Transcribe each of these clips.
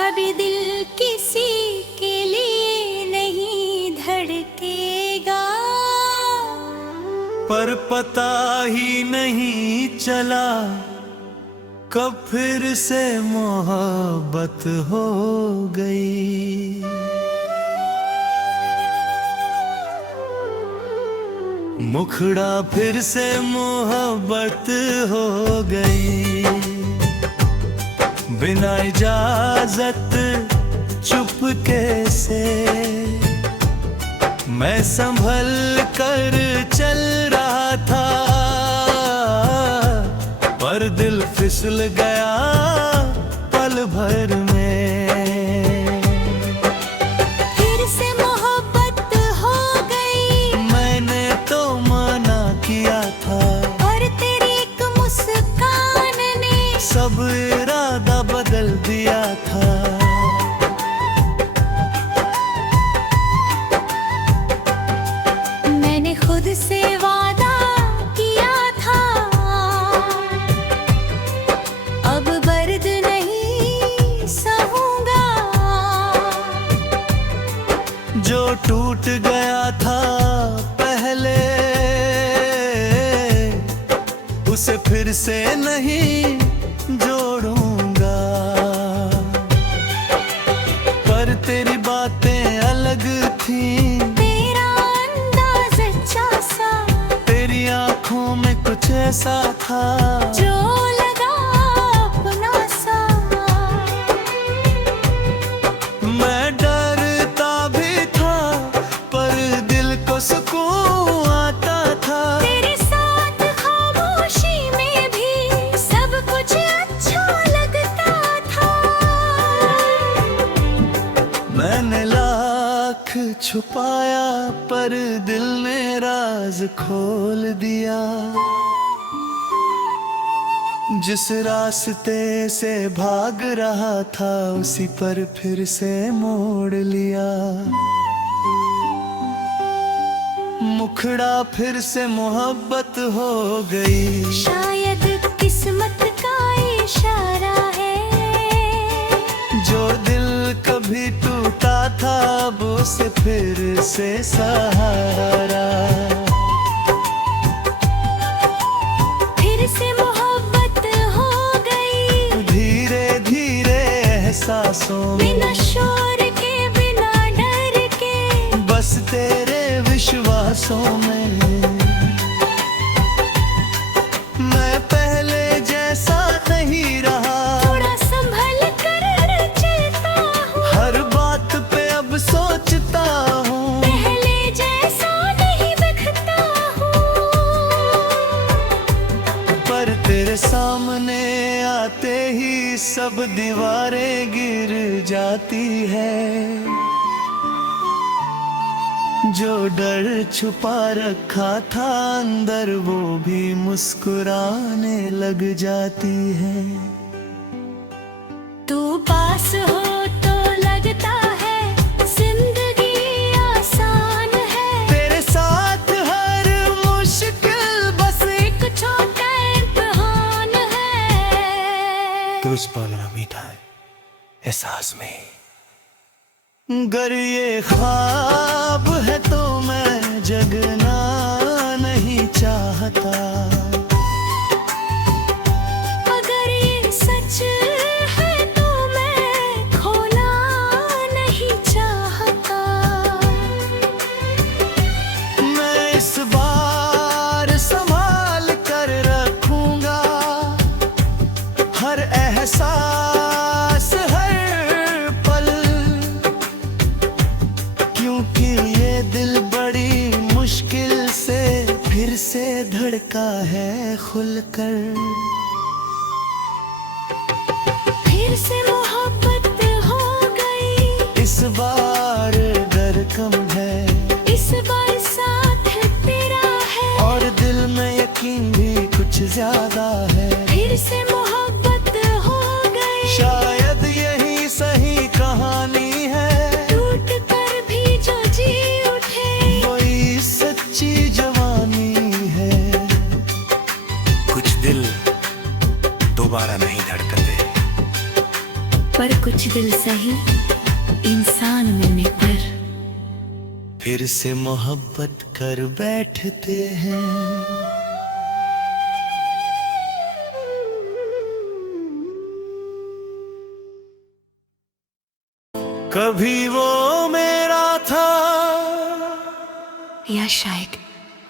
अभी दिल किसी के लिए नहीं धड़केगा, पर पता ही नहीं चला कब फिर से मोहब्बत हो गई। मुखड़ा फिर से मोहब्बत हो गई, बिना इजाजत चुपके से मैं संभल कर चल रहा था, पर दिल फिसल गया पल भर में। फिर से मोहब्बत हो गई, मैंने तो मना किया था, और तेरी एक मुस्कान ने सब इरादा बदल दिया था। मैंने खुद से वादा किया था, अब दर्द नहीं सहूंगा। जो टूट गया था पहले उसे फिर से नहीं जोड़ूंगा, पर तेरी बातें अलग थी, तेरा अंदाज अच्छा सा, तेरी आंखों में कुछ ऐसा था जो लगा अपना सा। मैं डरता भी था पर दिल को सुकून आता था। तेरे साथ खामोशी में भी सब कुछ अच्छा लगता था। मैंने लाख छुपाया पर दिल ने राज खोल दिया, जिस रास्ते से भाग रहा था उसी पर फिर से मोड़ लिया। मुखड़ा फिर से मोहब्बत हो गई, शायद किस्मत का इशारा है, जो दिल कभी टूटा था अब उसे फिर से सहारा। फिर से मोहब्बत हो गई, धीरे धीरे एहसासों में, बिना शोर के बिना डर के, बस तेरे विश्वासों में। मैं पहले जैसा नहीं रहा, थोड़ा संभल कर चलता हूँ, हर बात पे अब सोचता हूँ, पहले जैसा नहीं दिखता हूँ। पर तेरे सामने आते ही सब दीवारें गिर जाती है। जो डर छुपा रखा था अंदर वो भी मुस्कुराने लग जाती है। तू पास हो तो लगता है जिंदगी आसान है, तेरे साथ हर मुश्किल बस एक छोटा इम्तिहान है। कुछ बोलना मीठा है एहसास में। गर ये ख्वाब है तो मैं जगना नहीं चाहता, अगर ये सच है तो मैं खोना नहीं चाहता। मैं इस बार संभाल कर रखूंगा हर एहसास हर पल, क्योंकि ये दिल बड़ी मुश्किल से फिर से धड़का है। पर कुछ दिल सही इंसान मिलने पर फिर से मोहब्बत कर बैठते हैं। कभी वो मेरा था या शायद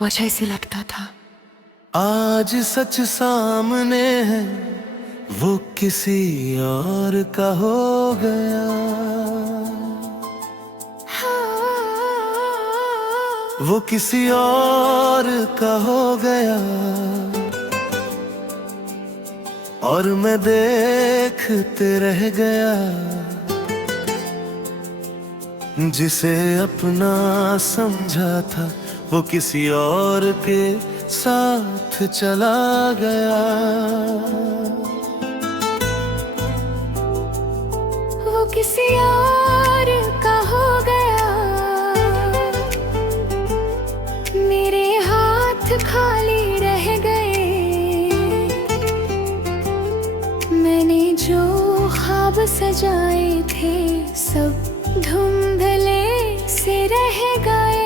वजह से लगता था। आज सच सामने है, वो किसी और का हो गया। वो किसी और का हो गया और मैं देखते रह गया। जिसे अपना समझा था वो किसी और के साथ चला गया। वो किसी और का हो गया, मेरे हाथ खाली रह गए। मैंने जो ख्वाब सजाए थे सब धुंधले से रह गए।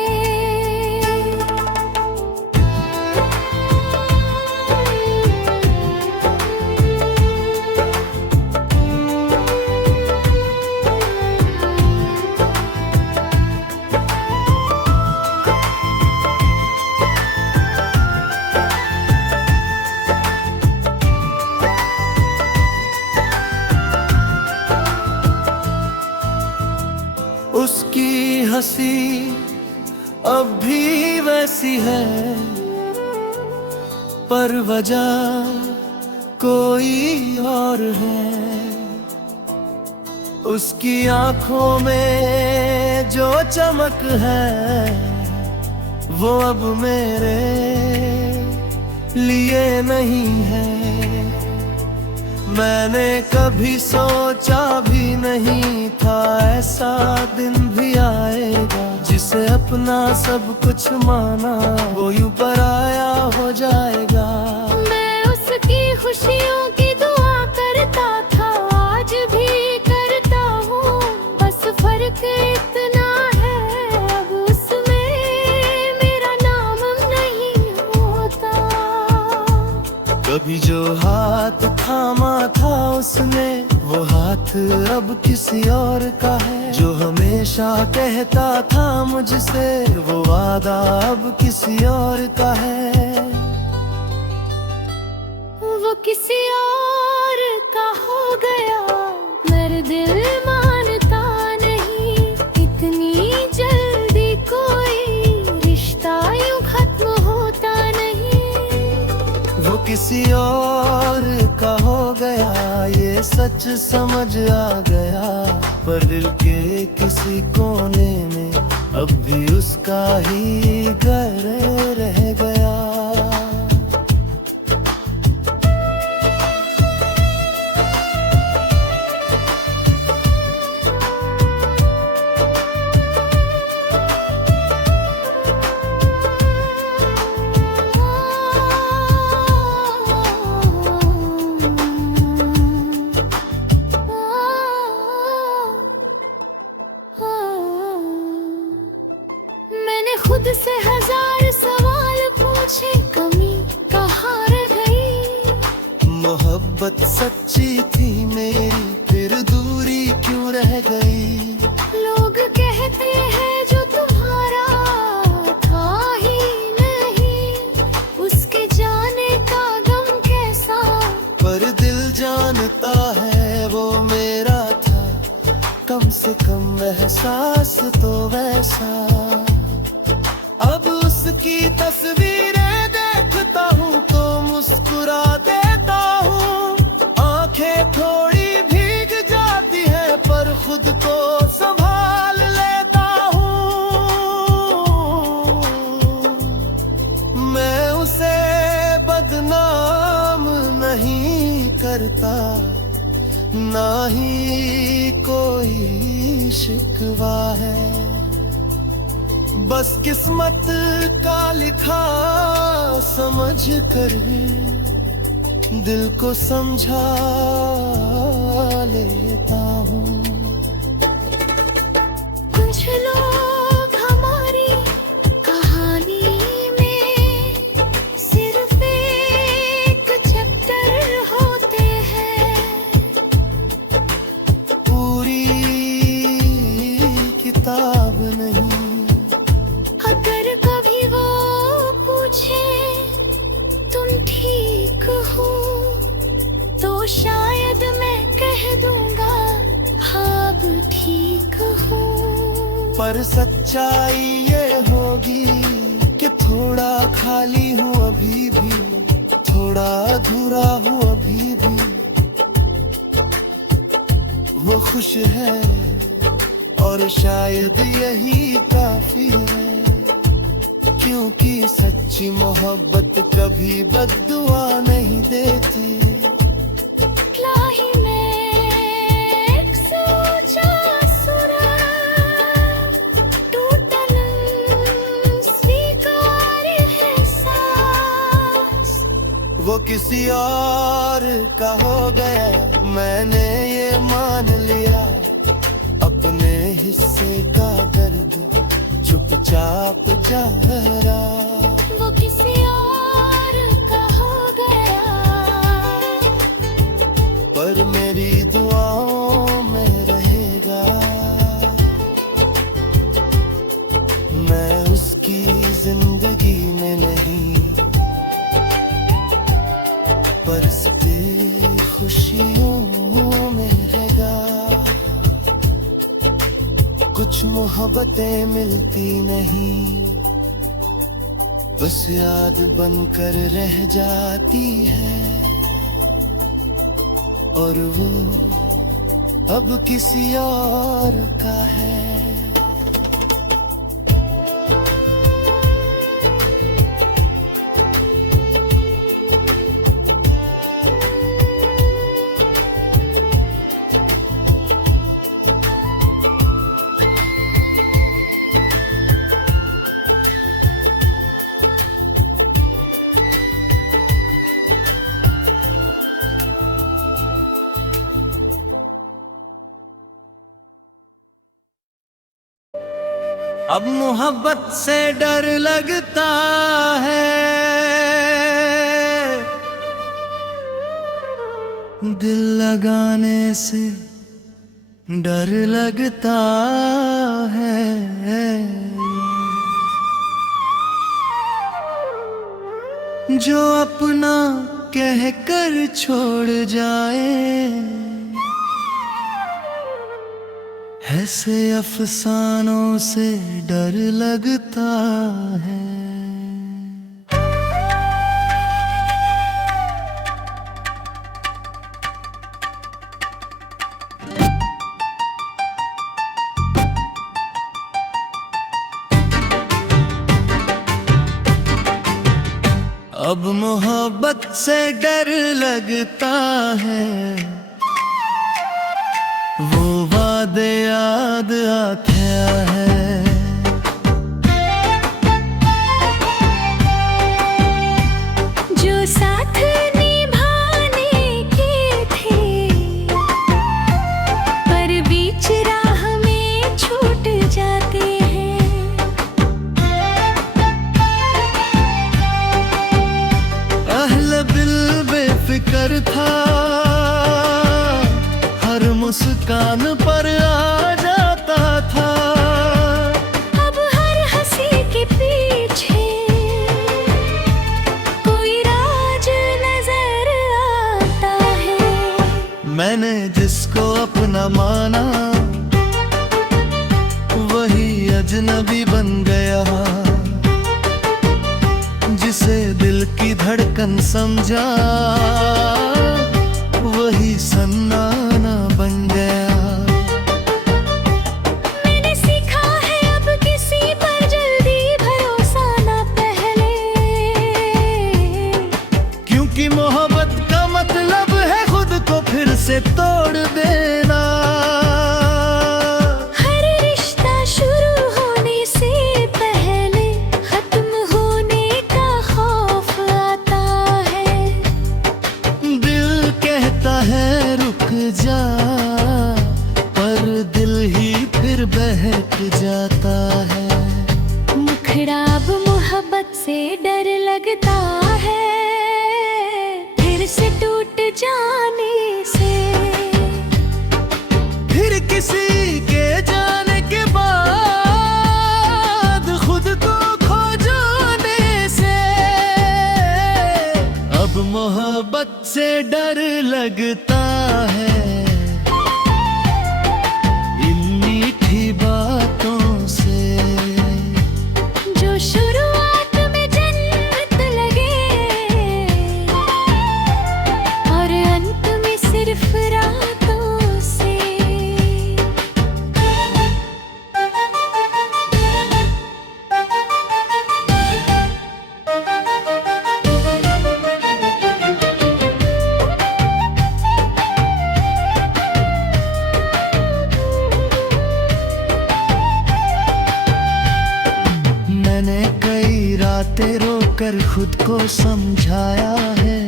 उसकी हंसी अब भी वैसी है, पर वजह कोई और है। उसकी आंखों में जो चमक है वो अब मेरे लिए नहीं है। मैंने कभी सोचा भी नहीं था ऐसा दिन भी आएगा। जिसे अपना सब कुछ माना वो यूं पराया हो जाएगा। मैं उसकी खुशियों की दुआ करता था, आज भी करता हूँ। बस फर्क इतना है अब उसमें मेरा नाम नहीं होता। कभी जो हाथ थामा था उसने वो हाथ अब किसी और का है। जो हमेशा कहता था मुझसे वो वादा अब किसी और का है। वो किसी और का हो गया, मेरे दिल मानता नहीं। इतनी जल्दी कोई रिश्ता यूं खत्म होता नहीं। वो किसी और का हो गया ये सच समझ आ गया। पर दिल के किसी कोने में अब भी उसका ही घर रह गया। खुद से हजार सवाल पूछे, कमी कहाँ रह गई। मोहब्बत सच्ची थी मेरी फिर दूरी क्यों रह गई। लोग कहते हैं जो तुम्हारा था ही नहीं, उसके जाने का गम कैसा। पर दिल जानता है वो मेरा था, कम से कम एहसास तो वैसा। अब उसकी तस्वीरें देखता हूँ तो मुस्कुरा देता हूँ। आंखें थोड़ी भीग जाती है पर खुद को संभाल लेता हूँ। मैं उसे बदनाम नहीं करता, ना ही कोई शिकवा है। बस किस्मत का लिखा समझ कर दिल को समझा लेता हूँ। कुछ लोग हमारी कहानी में सिर्फ एक चैप्टर होते हैं, पूरी किताब नहीं। अगर कभी वो पूछे तुम ठीक हो तो शायद मैं कह दूंगा हाँ अब ठीक हूँ। पर सच्चाई ये होगी कि थोड़ा खाली हूँ अभी भी, थोड़ा अधूरा हूँ अभी भी। वो खुश है और शायद यही काफी है, क्योंकि सच्ची मोहब्बत कभी बद्दुआ नहीं देती। लाही में एक सोचा सुरा, टूटन स्वीकार है सांस। वो किसी और का हो गया, मैंने ये मान लिया। अपने हिस्से का दर्द चुपचाप जा रहा। वो किसी और का हो गया, पर मेरी दुआओं में रहेगा। मैं उसकी जिंदगी में नहीं, पर उसके खुशियों में रहेगा। कुछ मोहब्बतें मिलती नहीं, बस याद बनकर रह जाती है। और वो अब किसी और का है। अब मोहब्बत से डर लगता है, दिल लगाने से डर लगता है। जो अपना कह कर छोड़ जाए, ऐसे अफसानों से डर लगता है। अब मोहब्बत से डर लगता है, वो वादे याद आते हैं। जो साथ निभाने के थे, पर बीच राह में छूट जाते हैं। अहले दिल बेफिक्र था, हर मुस्कान पर आ जाता था। अब हर हंसी के पीछे कोई राज नजर आता है। मैंने जिसको अपना माना, वही अजनबी बन गया। जिसे दिल की धड़कन समझा, वही सन्नाटा बन गया। मैंने सीखा है अब किसी पर जल्दी भरोसा ना पहले, क्योंकि मोहब्बत का मतलब है खुद को फिर से तोड़ देना। हर रिश्ता शुरू होने से पहले खत्म होने का खौफ आता है। किसी के जाने के बाद खुद को खो जाने से अब मोहब्बत से डर लगता है, इन मीठी बातों से। जो शुरुआत में जन्नत लगे और अंत में सिर्फ रातों से। मैंने कई रातें रोकर खुद को समझाया है,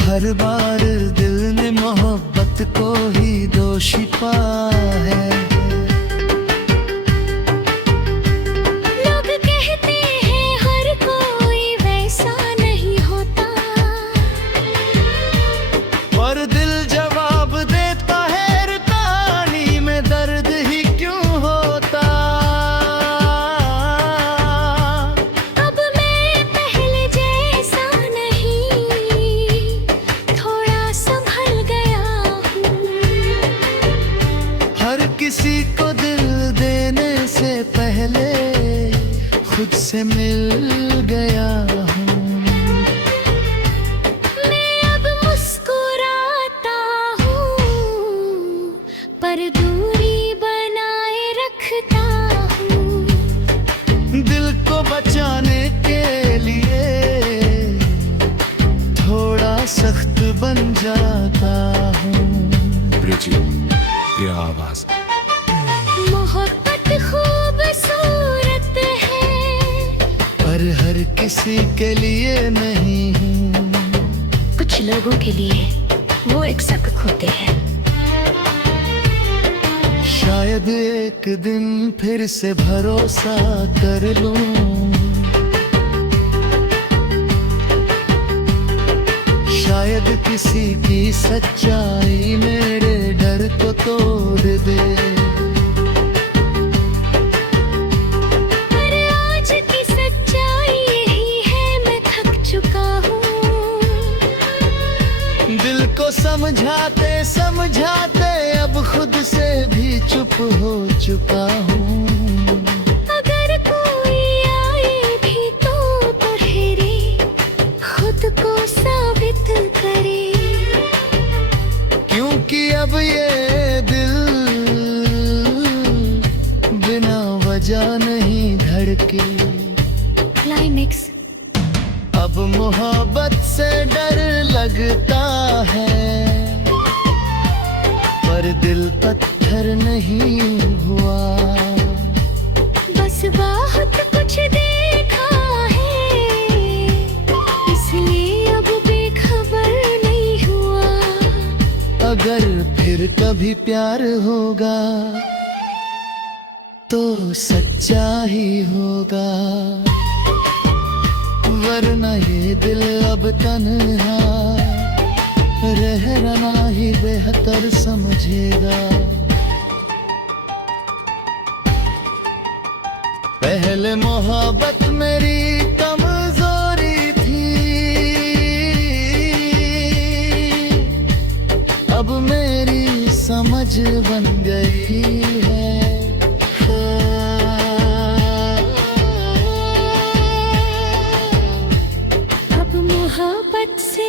हर बार दिल ने मोहब्बत को ही दोषी पाया है। लोग कहते हैं हर कोई वैसा नहीं होता, पर दिल जवाब देता है, रे कहानी में दर्द ही क्यों होता। अब मैं पहले जैसा नहीं, थोड़ा संभल गया हूँ। हर किसी को दिल देने से पहले खुद से मिल गया हूँ। मैं अब मुस्कुराता हूँ, पर दूरी बनाए रखता हूँ। दिल को बचाने के लिए थोड़ा सख्त बन जाता हूँ। ब्रिजी, ये आवाज मोहब्बत खूबसूरत है, पर हर किसी के लिए नहीं। कुछ लोगों के लिए वो एक सबक होते हैं। शायद एक दिन फिर से भरोसा कर लूं, शायद किसी की सच्चाई मेरे डर को तोड़ दे। पर आज की सच्चाई यही है, मैं थक चुका हूँ। दिल को समझाते समझाते अब खुद से भी चुप हो चुका हूँ। अगर कोई आए भी तो ठहरे, खुद को साबित करे। क्योंकि अब ये दिल बिना वजह नहीं धड़के। क्लाइमेक्स। अब मोहब्बत से डर लगता है, पर दिल पत्थर नहीं हुआ। बस बहुत कुछ देखा है, इसलिए अब बेखबर नहीं हुआ। अगर फिर कभी प्यार होगा तो सच्चा ही होगा, वरना ये दिल अब तन्हा रहना ही बेहतर समझेगा। पहले मोहब्बत मेरी कमजोरी थी, अब मेरी समझ बन गई है। अब मोहब्बत से